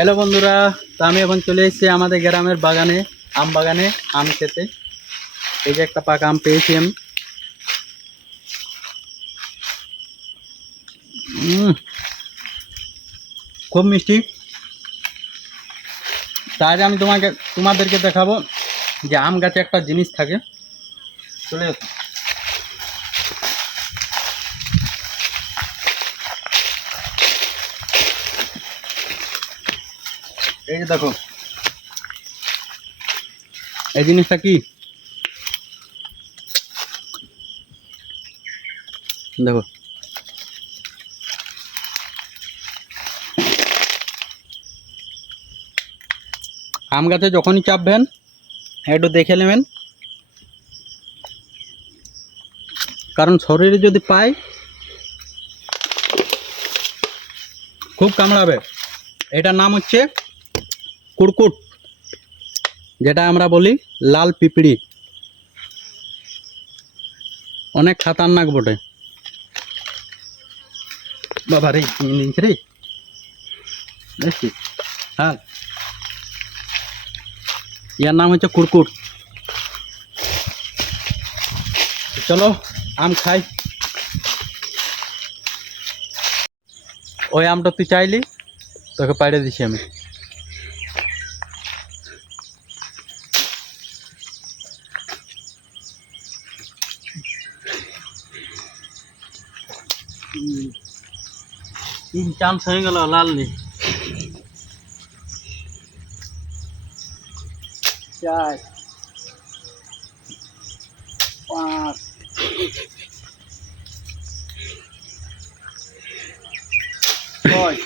Hello বন্ধুরা, তো আমি এখন চলে এসেছি আমাদের গ্রামের বাগানে, আম বাগানে আম খেতে। এই যে একটা পাকা আম পেয়েছি আমি। খুব মিষ্টি। তাই আমি তোমাদেরকে দেখাবো যে আম গাছে একটা জিনিস থাকে। চলে আসো। এই যে দেখো, এই জিনিসটা কি দেখো। আম গাছে যখনই চাপবেন একটু দেখে নেবেন, কারণ শরীরে যদি পায় খুব কামড়াবে। এটার নাম হচ্ছে কুড়কুট, যেটা আমরা বলি লাল পিঁপড়ি। অনেক খাতারনাক বটে। বাবা রে, রে দেখছি। হ্যাঁ, ইয়ার নাম হচ্ছে কুড়কুট। চলো আম খাই। ওই আমটা তুই চাইলি, তোকে পাড়ে দিছি আমি। চান্স হয়ে গেল লাল নি। চার পাঁচ ছয়।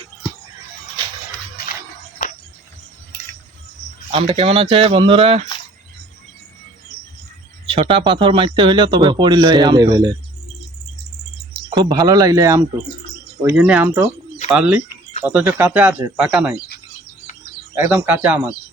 আমটা কেমন আছে বন্ধুরা? ছটা পাথর মারতে হইলে তবে পড়িল এই আম। খুব ভালো লাগলে আমটো, ওই জন্য আমটো পারলি। অথচ কাঁচা আছে, পাকা নাই, একদম কাঁচা আম আছে।